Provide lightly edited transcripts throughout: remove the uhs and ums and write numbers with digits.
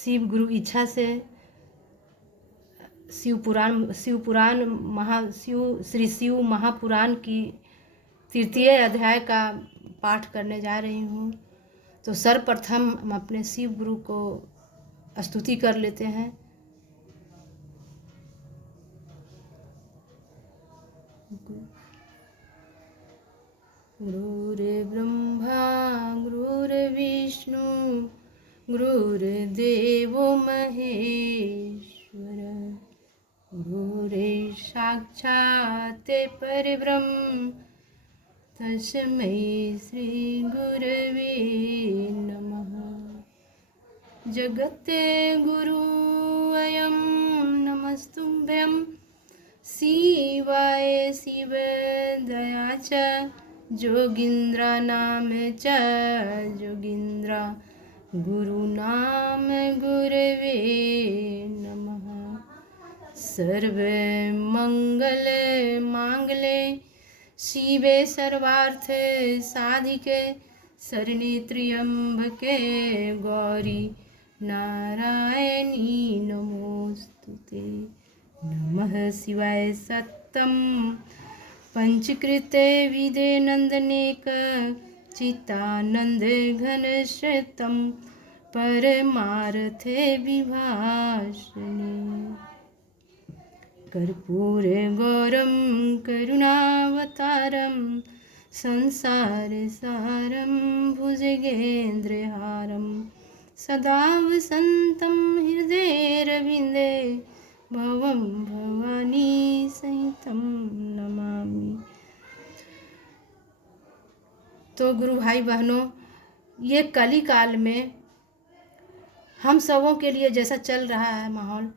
शिव गुरु इच्छा से श्री शिव महापुराण की तृतीय अध्याय का पाठ करने जा रही हूँ। तो सर्वप्रथम हम अपने शिव गुरु को स्तुति कर लेते हैं। गुरुर्ब्रह्मा गुरुर्विष्णु गुरुर्देवो महेश्वर गुरुरेव साक्षात् परब्रह्म तस्मै श्री गुरवे नमः। जगते गुरु अयं नमस्तुभ्यं शिवाय शिव दया च जोगीन्द्र नाम च जोगीन्द्र गुरु नाम गुरवे नमः। सर्वे मंगल मांगले शिवे सर्वार्थ साधिके शरण्ये त्र्यंबके गौरी नारायणी नमोस्तुते। नमः शिवाय सत्यं पंचकृते विदे नंदनेक चित्तानंद घनश्रुतं परमार्थे विभाषणे कर्पूरे गौरं करुणावतारं संसार सारं भुजगेन्द्रहारं सदा वसन्तं हृदयरविन्दे भवं भवानी सहितं नमामि। तो गुरु भाई बहनों, ये कली काल में हम सबों के लिए जैसा चल रहा है माहौल,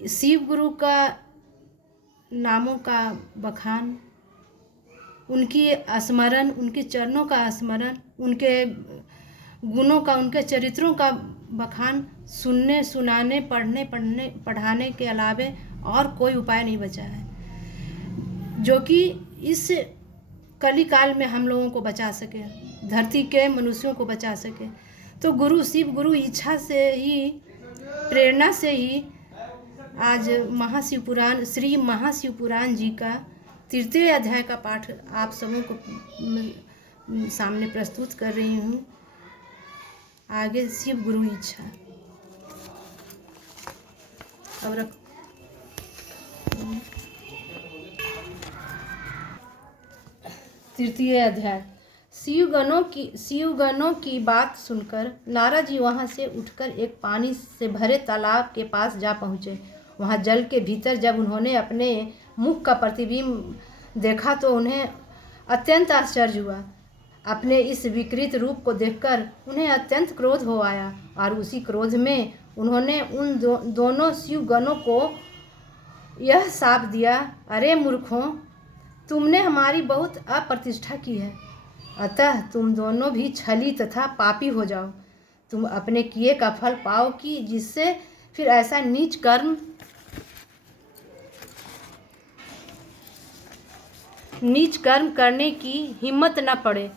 शिव गुरु का नामों का बखान, उनकी स्मरण, उनके चरणों का स्मरण, उनके गुणों का, उनके चरित्रों का बखान सुनने सुनाने पढ़ाने के अलावे और कोई उपाय नहीं बचा है जो कि इस कली काल में हम लोगों को बचा सके, धरती के मनुष्यों को बचा सके। तो गुरु शिव गुरु इच्छा से ही, प्रेरणा से ही आज श्री महाशिवपुराण जी का तृतीय अध्याय का पाठ आप सबों को सामने प्रस्तुत कर रही हूँ। आगे शिव गुरु इच्छा। अब रख तृतीय अध्याय। शिवगणों की बात सुनकर नारद जी वहाँ से उठकर एक पानी से भरे तालाब के पास जा पहुँचे। वहाँ जल के भीतर जब उन्होंने अपने मुख का प्रतिबिंब देखा तो उन्हें अत्यंत आश्चर्य हुआ। अपने इस विकृत रूप को देखकर उन्हें अत्यंत क्रोध हो आया और उसी क्रोध में उन्होंने उन दोनों शिवगणों को यह शाप दिया, अरे मूर्खों, तुमने हमारी बहुत अप्रतिष्ठा की है, अतः तुम दोनों भी छली तथा पापी हो जाओ। तुम अपने किए का फल पाओ कि जिससे फिर ऐसा नीच कर्म करने की हिम्मत न पड़े।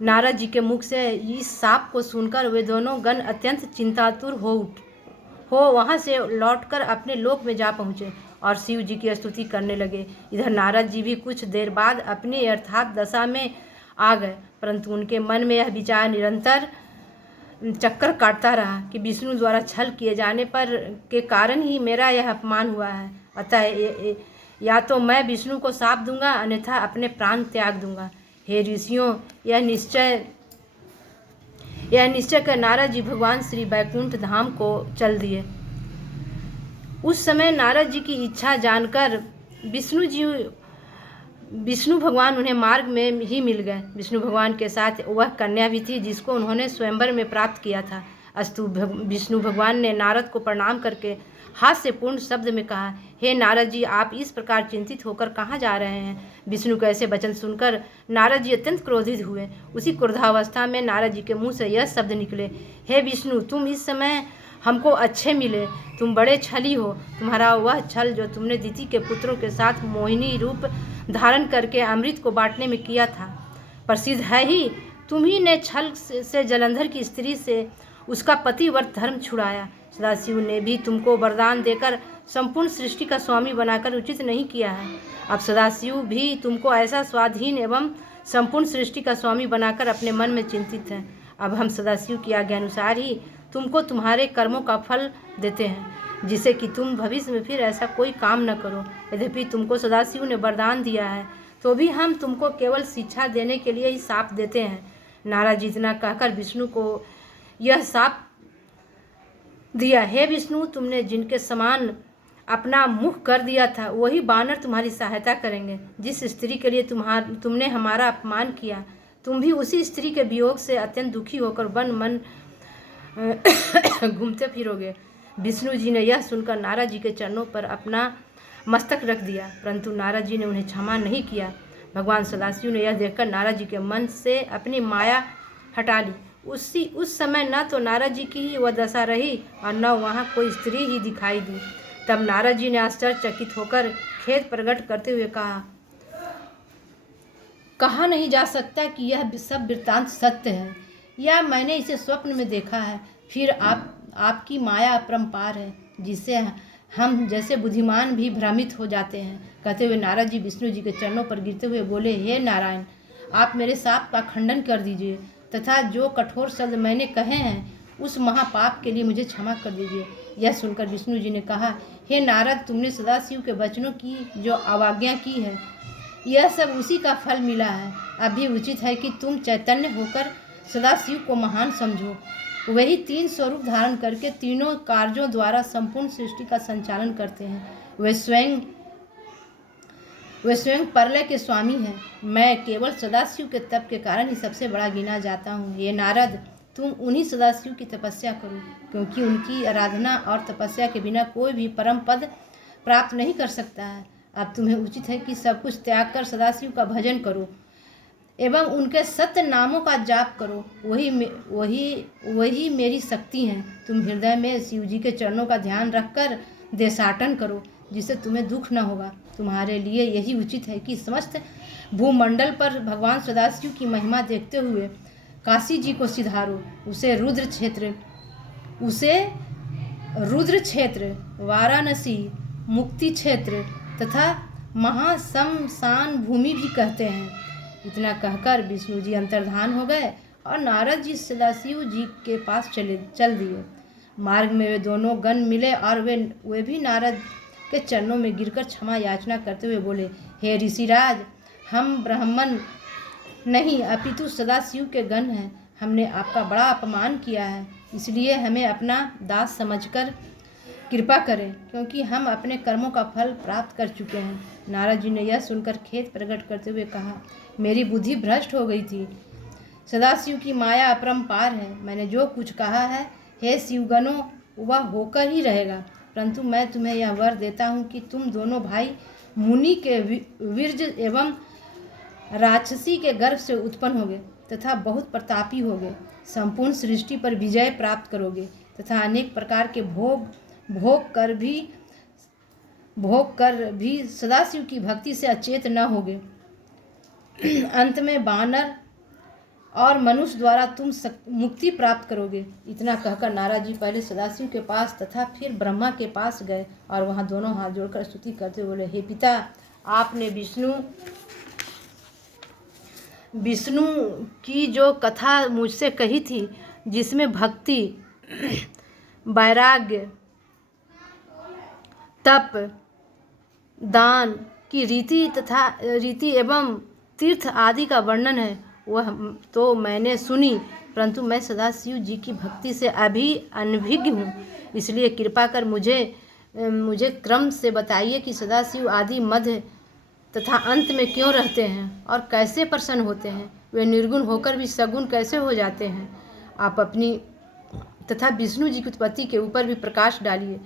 नारद जी के मुख से इस शाप को सुनकर वे दोनों गण अत्यंत चिंतातुर हो वहाँ से लौटकर अपने लोक में जा पहुँचे और शिव जी की स्तुति करने लगे। इधर नारद जी भी कुछ देर बाद अपनी यथार्थ दशा में आ गए, परंतु उनके मन में यह विचार निरंतर चक्कर काटता रहा कि विष्णु द्वारा छल किए जाने पर के कारण ही मेरा यह अपमान हुआ है। अतः या तो मैं विष्णु को शाप दूंगा, अन्यथा अपने प्राण त्याग दूंगा। हे ऋषियों, यह निश्चय कर नारद जी भगवान श्री वैकुंठ धाम को चल दिए। उस समय नारद जी की इच्छा जानकर विष्णु भगवान उन्हें मार्ग में ही मिल गए। विष्णु भगवान के साथ वह कन्या भी थी जिसको उन्होंने स्वयंवर में प्राप्त किया था। अस्तु विष्णु भगवान ने नारद को प्रणाम करके हास्यपूर्ण शब्द में कहा, हे नारद जी, आप इस प्रकार चिंतित होकर कहाँ जा रहे हैं? विष्णु के ऐसे वचन सुनकर नारद जी अत्यंत क्रोधित हुए। उसी क्रोधावस्था में नारद जी के मुंह से यह शब्द निकले, हे विष्णु, तुम इस समय हमको अच्छे मिले, तुम बड़े छली हो। तुम्हारा वह छल जो तुमने दिति के पुत्रों के साथ मोहिनी रूप धारण करके अमृत को बांटने में किया था प्रसिद्ध है ही। तुम ही ने छल से जलंधर की स्त्री से उसका पतिव्रत धर्म छुड़ाया। सदाशिव ने भी तुमको वरदान देकर संपूर्ण सृष्टि का स्वामी बनाकर उचित नहीं किया है। अब सदाशिव भी तुमको ऐसा स्वाधीन एवं संपूर्ण सृष्टि का स्वामी बनाकर अपने मन में चिंतित है। अब हम सदाशिव की आज्ञा अनुसार ही तुमको तुम्हारे कर्मों का फल देते हैं, जिससे कि तुम भविष्य में फिर ऐसा कोई काम न करो। यद्यपि तुमको सदाशिव ने वरदान दिया है तो भी हम तुमको केवल शिक्षा देने के लिए ही शाप देते हैं। नारद जी इतना कहकर विष्णु को यह शाप दिया, हे विष्णु, तुमने जिनके समान अपना मुख कर दिया था वही बानर तुम्हारी सहायता करेंगे। जिस स्त्री के लिए तुमने हमारा अपमान किया, तुम भी उसी स्त्री के वियोग से अत्यंत दुखी होकर वन मन घूमते फिरोगे। विष्णु जी ने यह सुनकर नारद जी के चरणों पर अपना मस्तक रख दिया, परंतु नारद जी ने उन्हें क्षमा नहीं किया। भगवान सदाशिव ने यह देखकर नारद जी के मन से अपनी माया हटा ली। उस समय न तो नारद जी की ही वह दशा रही और न वहाँ कोई स्त्री ही दिखाई दी। तब नारद जी ने आश्चर्यचकित होकर खेद प्रकट करते हुए कहा नहीं जा सकता कि यह सब वृत्तांत सत्य है या मैंने इसे स्वप्न में देखा है। फिर आपकी माया अपरंपार है, जिससे हम जैसे बुद्धिमान भी भ्रमित हो जाते हैं। कहते हुए नारद जी विष्णु जी के चरणों पर गिरते हुए बोले, हे नारायण, आप मेरे शाप का खंडन कर दीजिए तथा जो कठोर शब्द मैंने कहे हैं उस महापाप के लिए मुझे क्षमा कर दीजिए। यह सुनकर विष्णु जी ने कहा, हे नारद, तुमने सदाशिव के वचनों की जो अवज्ञा की है यह सब उसी का फल मिला है। अभी उचित है कि तुम चैतन्य होकर सदाशिव को महान समझो। वही 3 स्वरूप धारण करके तीनों कार्यों द्वारा संपूर्ण सृष्टि का संचालन करते हैं। वे स्वयं प्रलय के स्वामी हैं। मैं केवल सदाशिव के तप के कारण ही सबसे बड़ा गिना जाता हूँ। ये नारद, तुम उन्हीं सदाशिव की तपस्या करो, क्योंकि उनकी आराधना और तपस्या के बिना कोई भी परम पद प्राप्त नहीं कर सकता है। अब तुम्हें उचित है कि सब कुछ त्याग कर सदाशिव का भजन करो एवं उनके सत्य नामों का जाप करो। वही मेरी शक्ति है। तुम हृदय में शिव जी के चरणों का ध्यान रखकर देशाटन करो, जिससे तुम्हें दुख न होगा। तुम्हारे लिए यही उचित है कि समस्त भूमंडल पर भगवान सदाशिव की महिमा देखते हुए काशी जी को सिधारो, उसे रुद्र क्षेत्र, वाराणसी, मुक्ति क्षेत्र तथा महाशमशान भूमि भी कहते हैं। इतना कहकर विष्णु जी अंतर्धान हो गए और नारद जी सदाशिव जी के पास चल दिए। मार्ग में वे दोनों गण मिले और वे भी नारद के चरणों में गिरकर क्षमा याचना करते हुए बोले, हे ऋषिराज, हम ब्राह्मण नहीं अपितु सदाशिव के गण हैं। हमने आपका बड़ा अपमान किया है, इसलिए हमें अपना दास समझकर कृपा करें, क्योंकि हम अपने कर्मों का फल प्राप्त कर चुके हैं। नारद जी ने यह सुनकर खेद प्रकट करते हुए कहा, मेरी बुद्धि भ्रष्ट हो गई थी। सदाशिव की माया अपरंपार है। मैंने जो कुछ कहा है, हे शिवगणों, वह होकर ही रहेगा। परंतु मैं तुम्हें यह वर देता हूँ कि तुम दोनों भाई मुनि के वीर्ज एवं राक्षसी के गर्भ से उत्पन्न होगे तथा बहुत प्रतापी होगे। संपूर्ण सृष्टि पर विजय प्राप्त करोगे तथा अनेक प्रकार के भोग कर भी सदाशिव की भक्ति से अचेत न होगे। अंत में बानर और मनुष्य द्वारा तुम मुक्ति प्राप्त करोगे। इतना कहकर नारद जी पहले सदाशिव के पास तथा फिर ब्रह्मा के पास गए और वहां दोनों हाथ जोड़कर स्तुति करते बोले, हे पिता, आपने विष्णु की जो कथा मुझसे कही थी, जिसमें भक्ति, वैराग्य, तप, दान की रीति एवं तीर्थ आदि का वर्णन है, वह तो मैंने सुनी, परंतु मैं सदाशिव जी की भक्ति से अभी अनभिज्ञ हूँ। इसलिए कृपा कर मुझे क्रम से बताइए कि सदाशिव आदि मध्य तथा अंत में क्यों रहते हैं और कैसे प्रसन्न होते हैं। वे निर्गुण होकर भी सगुण कैसे हो जाते हैं। आप अपनी तथा विष्णु जी की उत्पत्ति के ऊपर भी प्रकाश डालिए।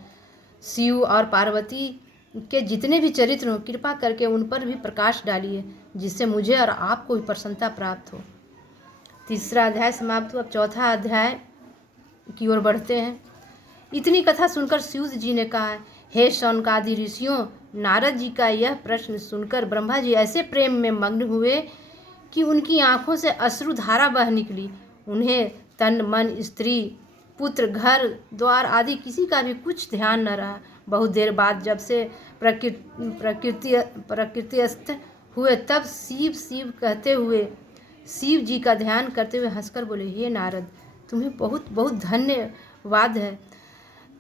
शिव और पार्वती के जितने भी चरित्र हो, कृपा करके उन पर भी प्रकाश डालिए, जिससे मुझे और आपको भी प्रसन्नता प्राप्त हो। 3रा अध्याय समाप्त हुआ। अब 4था अध्याय की ओर बढ़ते हैं। इतनी कथा सुनकर सूत जी ने कहा, हे शौनकादि ऋषियों, नारद जी का यह प्रश्न सुनकर ब्रह्मा जी ऐसे प्रेम में मग्न हुए कि उनकी आंखों से अश्रुधारा बह निकली। उन्हें तन मन, स्त्री, पुत्र, घर द्वार आदि किसी का भी कुछ ध्यान न रहा। बहुत देर बाद जब से प्रकृतिस्थ हुए तब शिव शिव कहते हुए, शिव जी का ध्यान करते हुए हंसकर बोले, हे नारद, तुम्हें बहुत बहुत धन्यवाद है।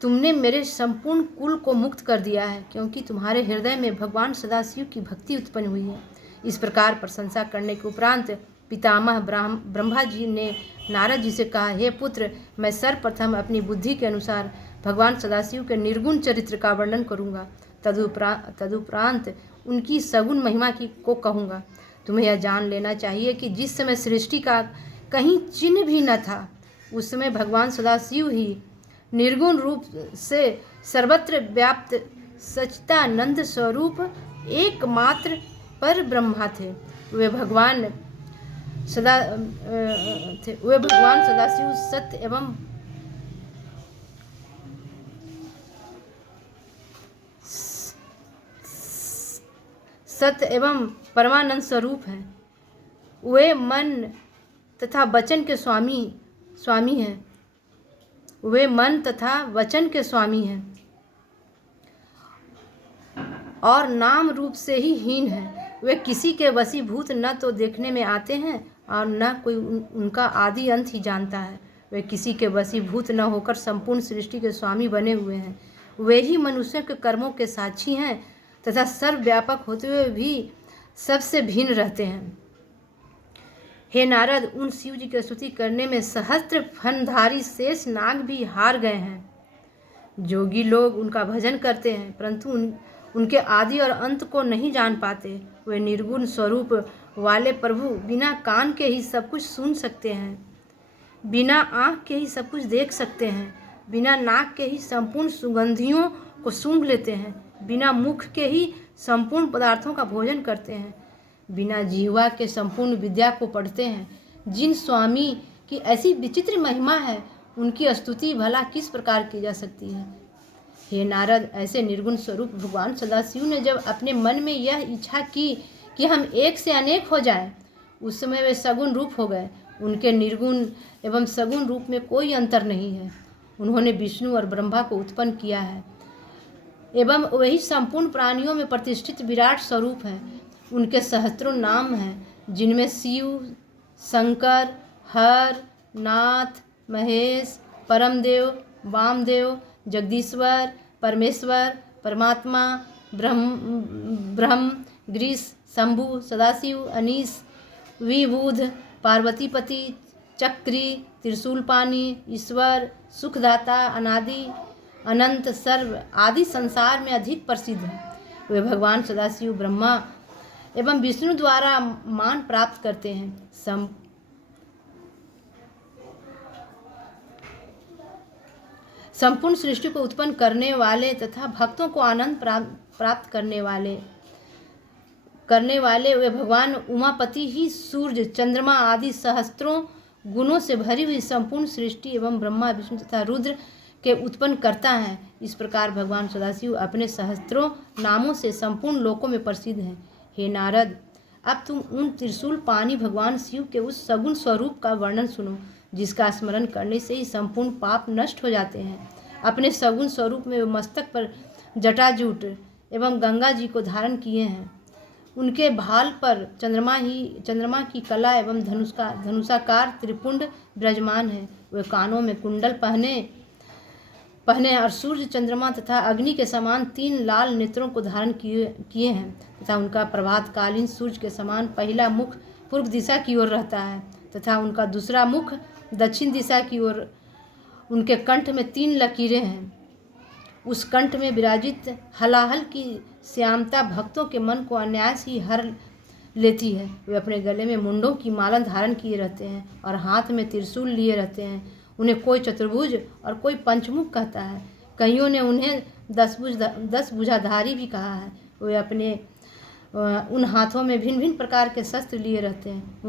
तुमने मेरे संपूर्ण कुल को मुक्त कर दिया है, क्योंकि तुम्हारे हृदय में भगवान सदाशिव की भक्ति उत्पन्न हुई है। इस प्रकार प्रशंसा करने के उपरांत पितामह ब्रह्मा जी ने नारद जी से कहा, हे पुत्र, मैं सर्वप्रथम अपनी बुद्धि के अनुसार भगवान सदाशिव के निर्गुण चरित्र का वर्णन करूँगा। तदुपरांत उनकी सगुण महिमा को कहूँगा। तुम्हें यह जान लेना चाहिए कि जिस समय सृष्टि का कहीं चिन्ह भी न था, उस समय भगवान सदाशिव ही निर्गुण रूप से सर्वत्र व्याप्त सच्चिदानंद स्वरूप एकमात्र पर ब्रह्मा थे। वे भगवान सदाशिव सत्य एवं परमानंद स्वरूप हैं। वे मन तथा वचन के स्वामी हैं। वे मन तथा वचन के स्वामी हैं और नाम रूप से ही हीन है। वे किसी के वशीभूत न तो देखने में आते हैं और न कोई उनका आदि अंत ही जानता है। वे किसी के वशीभूत न होकर संपूर्ण सृष्टि के स्वामी बने हुए हैं। वे ही मनुष्यों के कर्मों के साक्षी हैं तथा सर्वव्यापक होते हुए भी सबसे भिन्न रहते हैं। हे नारद, उन शिव जी की स्तुति करने में सहस्त्र फणधारी शेष नाग भी हार गए हैं। जोगी लोग उनका भजन करते हैं, परंतु उनके आदि और अंत को नहीं जान पाते। वे निर्गुण स्वरूप वाले प्रभु बिना कान के ही सब कुछ सुन सकते हैं, बिना आँख के ही सब कुछ देख सकते हैं, बिना नाक के ही संपूर्ण सुगंधियों को सूंघ लेते हैं, बिना मुख के ही संपूर्ण पदार्थों का भोजन करते हैं, बिना जिह्वा के संपूर्ण विद्या को पढ़ते हैं। जिन स्वामी की ऐसी विचित्र महिमा है, उनकी स्तुति भला किस प्रकार की जा सकती है। हे नारद, ऐसे निर्गुण स्वरूप भगवान सदाशिव ने जब अपने मन में यह इच्छा की कि हम एक से अनेक हो जाएं, उस समय वे सगुण रूप हो गए। उनके निर्गुण एवं सगुण रूप में कोई अंतर नहीं है। उन्होंने विष्णु और ब्रह्मा को उत्पन्न किया है एवं वही संपूर्ण प्राणियों में प्रतिष्ठित विराट स्वरूप है। उनके सहस्त्रों नाम हैं, जिनमें शिव, शंकर, हर, नाथ, महेश, परमदेव, वामदेव, जगदीश्वर, परमेश्वर, परमात्मा, ब्रह्म, ग्रीस, शंभु, सदाशिव, अनीश, विबुध, पार्वतीपति, चक्री, त्रिशूलपाणी, ईश्वर, सुखदाता, अनादि, अनंत, सर्व आदि संसार में अधिक प्रसिद्ध है। वे भगवान सदाशिव, ब्रह्मा एवं विष्णु द्वारा मान प्राप्त करते हैं। संपूर्ण सृष्टि को उत्पन्न करने वाले तथा भक्तों को आनंद प्राप्त करने वाले वे भगवान उमापति ही सूर्य, चंद्रमा आदि सहस्त्रों गुणों से भरी हुई संपूर्ण सृष्टि एवं ब्रह्मा, विष्णु तथा रुद्र के उत्पन्न करता है। इस प्रकार भगवान सदाशिव अपने सहस्त्रों नामों से संपूर्ण लोकों में प्रसिद्ध हैं। हे नारद, अब तुम उन त्रिशूल पानी भगवान शिव के उस सगुण स्वरूप का वर्णन सुनो, जिसका स्मरण करने से ही संपूर्ण पाप नष्ट हो जाते हैं। अपने सगुण स्वरूप में वे मस्तक पर जटाजूट एवं गंगा जी को धारण किए हैं। उनके भाल पर चंद्रमा की कला एवं धनुषाकार त्रिपुंड विराजमान है। वे कानों में कुंडल पहने और सूर्य, चंद्रमा तथा अग्नि के समान 3 लाल नेत्रों को धारण किए हैं तथा उनका प्रभातकालीन सूर्य के समान पहला मुख पूर्व दिशा की ओर रहता है तथा उनका दूसरा मुख दक्षिण दिशा की ओर। उनके कंठ में 3 लकीरें हैं। उस कंठ में विराजित हलाहल की श्यामता भक्तों के मन को अनायास ही हर लेती है। वे अपने गले में मुंडों की माला धारण किए रहते हैं और हाथ में त्रिशूल लिए रहते हैं। उन्हें कोई चतुर्भुज और कोई पंचमुख कहता है। कईयों ने उन्हें 10 भुजाधारी भी कहा है। वे अपने उन हाथों में भिन्न भिन्न प्रकार के शस्त्र लिए रहते हैं।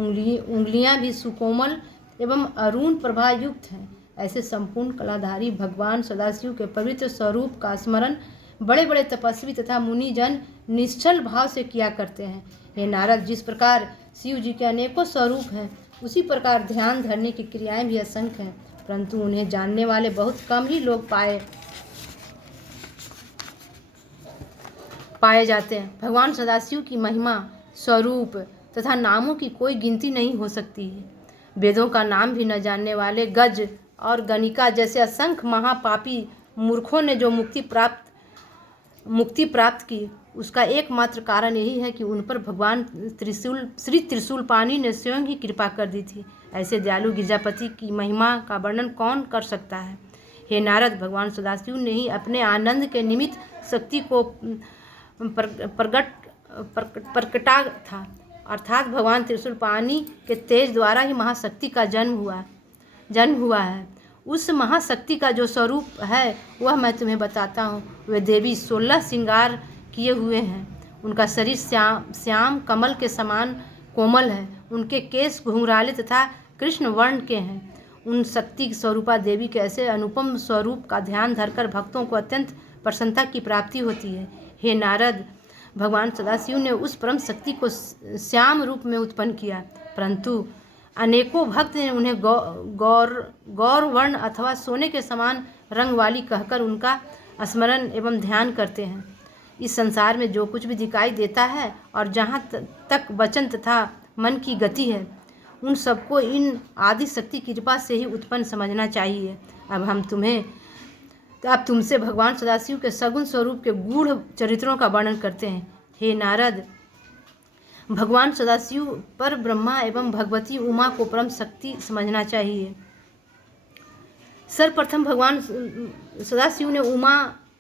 उंगलियां भी सुकोमल एवं अरुण प्रभा युक्त हैं। ऐसे संपूर्ण कलाधारी भगवान सदाशिव के पवित्र स्वरूप का स्मरण बड़े बड़े तपस्वी तथा मुनिजन निश्चल भाव से किया करते हैं। हे नारद, जिस प्रकार शिव जी के अनेकों स्वरूप हैं, उसी प्रकार ध्यान धरने की क्रियाएं भी असंख्य हैं। परंतु उन्हें जानने वाले बहुत कम ही लोग पाए जाते हैं। भगवान सदाशिव की महिमा, स्वरूप तथा नामों की कोई गिनती नहीं हो सकती है। वेदों का नाम भी न जानने वाले गज और गणिका जैसे असंख्य महापापी मूर्खों ने जो मुक्ति प्राप्त की, उसका एकमात्र कारण यही है कि उन पर भगवान श्री त्रिशूलपाणि ने स्वयं ही कृपा कर दी थी। ऐसे दयालु गिरजापति की महिमा का वर्णन कौन कर सकता है। हे नारद, भगवान सदाशिव ने ही अपने आनंद के निमित्त शक्ति को प्रकटा था, अर्थात भगवान त्रिशूलपाणि के तेज द्वारा ही महाशक्ति का जन्म हुआ है। उस महाशक्ति का जो स्वरूप है वह मैं तुम्हें बताता हूँ। वे देवी 16 श्रृंगार किए हुए हैं। उनका शरीर श्याम कमल के समान कोमल है। उनके केश घुंघराले तथा कृष्ण वर्ण के हैं। उन शक्ति स्वरूपा देवी के ऐसे अनुपम स्वरूप का ध्यान धरकर भक्तों को अत्यंत प्रसन्नता की प्राप्ति होती है। हे नारद, भगवान सदाशिव ने उस परम शक्ति को श्याम रूप में उत्पन्न किया, परंतु अनेकों भक्त ने उन्हें गौर वर्ण अथवा सोने के समान रंग वाली कहकर उनका स्मरण एवं ध्यान करते हैं। इस संसार में जो कुछ भी दिखाई देता है और जहाँ तक वचन तथा मन की गति है, उन सबको इन आदि शक्ति की कृपा से ही उत्पन्न समझना चाहिए। अब तुमसे भगवान सदाशिव के सगुण स्वरूप के गूढ़ चरित्रों का वर्णन करते हैं। हे नारद, भगवान सदाशिव पर ब्रह्मा एवं भगवती उमा को परम शक्ति समझना चाहिए। सर्वप्रथम भगवान सदाशिव ने उमा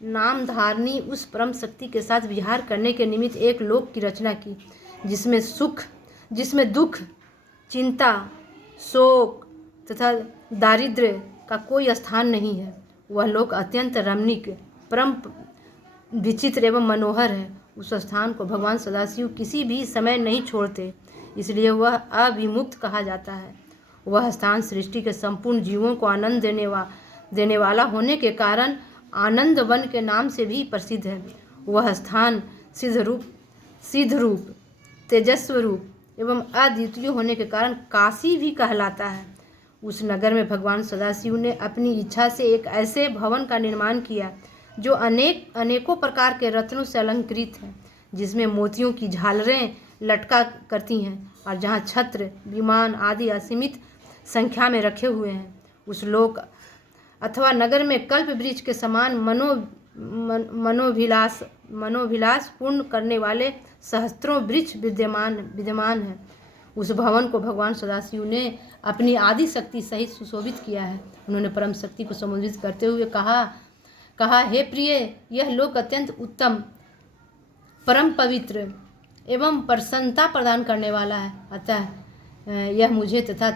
नाम धारणी उस परम शक्ति के साथ विहार करने के निमित्त एक लोक की रचना की, जिसमें दुख, चिंता, शोक तथा दारिद्र्य का कोई स्थान नहीं है। वह लोक अत्यंत रमणीक, परम विचित्र एवं मनोहर है। उस स्थान को भगवान सदाशिव किसी भी समय नहीं छोड़ते, इसलिए वह अविमुक्त कहा जाता है। वह स्थान सृष्टि के संपूर्ण जीवों को आनंद देने वाला होने के कारण आनंद वन के नाम से भी प्रसिद्ध है। वह स्थान सिद्ध रूप, तेजस्व रूप एवं अद्वितीय होने के कारण काशी भी कहलाता है। उस नगर में भगवान सदाशिव ने अपनी इच्छा से एक ऐसे भवन का निर्माण किया जो अनेकों प्रकार के रत्नों से अलंकृत है, जिसमें मोतियों की झालरें लटका करती हैं और जहाँ छत्र, विमान आदि असीमित संख्या में रखे हुए हैं। उस लोक अथवा नगर में कल्प वृक्ष के समान मनोभिलास पूर्ण करने वाले सहस्त्रों वृक्ष विद्यमान है। उस भवन को भगवान सदाशिव ने अपनी आदि शक्ति सहित सुशोभित किया है। उन्होंने परम शक्ति को संबोधित करते हुए कहा, हे प्रिय, यह लोक अत्यंत उत्तम, परम पवित्र एवं प्रसन्नता प्रदान करने वाला है। अतः यह मुझे तथा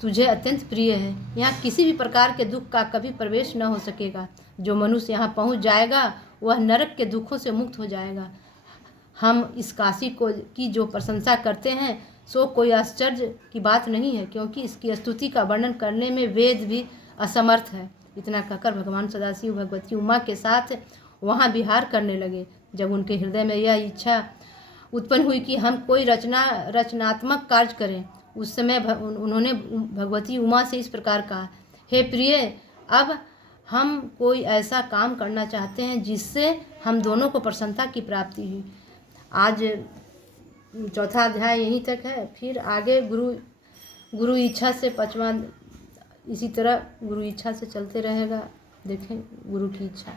तुझे अत्यंत प्रिय है। यहाँ किसी भी प्रकार के दुख का कभी प्रवेश न हो सकेगा। जो मनुष्य यहाँ पहुँच जाएगा वह नरक के दुखों से मुक्त हो जाएगा। हम इस काशी की जो प्रशंसा करते हैं सो कोई आश्चर्य की बात नहीं है, क्योंकि इसकी स्तुति का वर्णन करने में वेद भी असमर्थ है। इतना कहकर भगवान सदाशिव भगवती उमा के साथ वहाँ विहार करने लगे। जब उनके हृदय में यह इच्छा उत्पन्न हुई कि हम कोई रचनात्मक कार्य करें, उस समय उन्होंने भगवती उमा से इस प्रकार कहा, हे प्रिय, अब हम कोई ऐसा काम करना चाहते हैं जिससे हम दोनों को प्रसन्नता की प्राप्ति हुई। आज चौथा अध्याय यहीं तक है। फिर आगे गुरु इच्छा से 5वां इसी तरह गुरु इच्छा से चलते रहेगा। देखें गुरु की इच्छा।